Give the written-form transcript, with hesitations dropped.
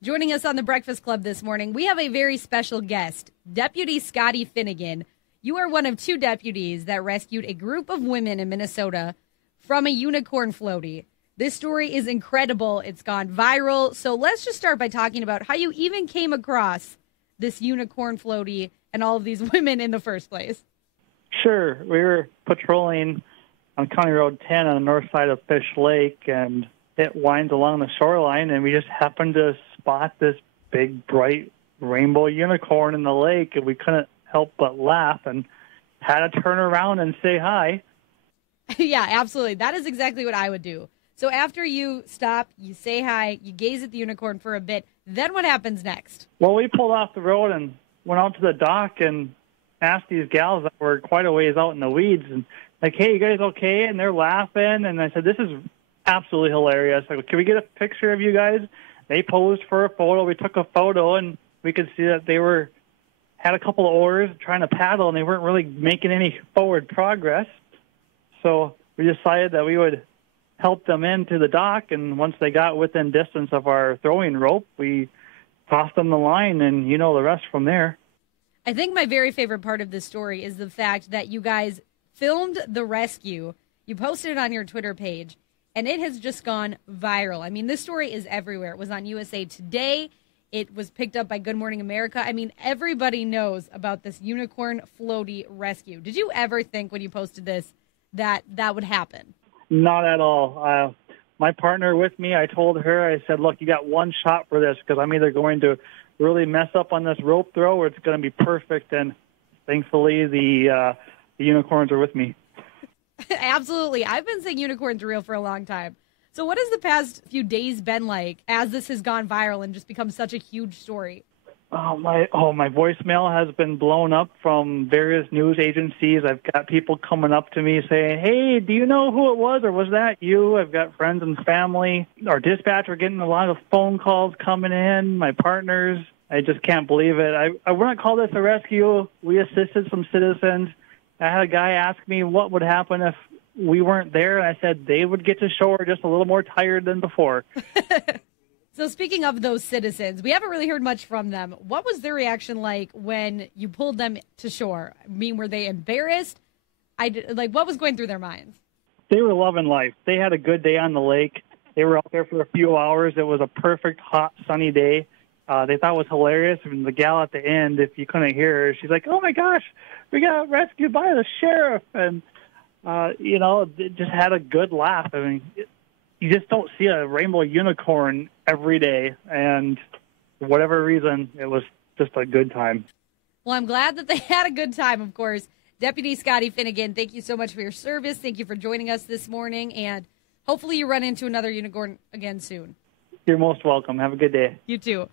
Joining us on the Breakfast Club this morning, we have a very special guest, Deputy Scotty Finnegan. You are one of two deputies that rescued a group of women in Minnesota from a unicorn floatie. This story is incredible. It's gone viral. So let's just start by talking about how you even came across this unicorn floatie and all of these women in the first place. Sure. We were patrolling on County Road 10 on the north side of Fish Lake, and it winds along the shoreline, and we just happened to spot this big, bright rainbow unicorn in the lake, and we couldn't help but laugh and had to turn around and say hi. Yeah, absolutely. That is exactly what I would do. So after you stop, you say hi, you gaze at the unicorn for a bit, then what happens next? Well, we pulled off the road and went out to the dock and asked these gals that were quite a ways out in the weeds, and like, hey, you guys okay? And they're laughing, and I said, this is absolutely hilarious. Like, can we get a picture of you guys? They posed for a photo. We took a photo, and we could see that they had a couple of oars trying to paddle, and they weren't really making any forward progress. So we decided that we would help them into the dock, and once they got within distance of our throwing rope, we tossed them the line, and you know the rest from there. I think my very favorite part of this story is the fact that you guys filmed the rescue. You posted it on your Twitter page, and it has just gone viral. I mean, this story is everywhere. It was on USA Today. It was picked up by Good Morning America. I mean, everybody knows about this unicorn floatie rescue. Did you ever think when you posted this that that would happen? Not at all. My partner with me, I told her, I said, look, you got one shot for this because I'm either going to really mess up on this rope throw or it's going to be perfect. And thankfully, the unicorns are with me. Absolutely. I've been saying unicorns are real for a long time. So what has the past few days been like as this has gone viral and just become such a huge story? My voicemail has been blown up from various news agencies. I've got people coming up to me saying, hey, do you know who it was, or was that you? I've got friends and family. Our dispatch are getting a lot of phone calls coming in, my partners. I just can't believe it. I wouldn't call this a rescue. We assisted some citizens. I had a guy ask me what would happen if we weren't there, and I said they would get to shore just a little more tired than before. So speaking of those citizens, we haven't really heard much from them. What was their reaction like when you pulled them to shore? I mean, were they embarrassed? What was going through their minds? They were loving life. They had a good day on the lake. They were out there for a few hours. It was a perfect, hot, sunny day. They thought it was hilarious. And the gal at the end, if you couldn't hear her, she's like, oh, my gosh, we got rescued by the sheriff. And, they just had a good laugh. I mean, you just don't see a rainbow unicorn every day. And for whatever reason, it was just a good time. Well, I'm glad that they had a good time, of course. Deputy Scotty Finnegan, thank you so much for your service. Thank you for joining us this morning. And hopefully you run into another unicorn again soon. You're most welcome. Have a good day. You too.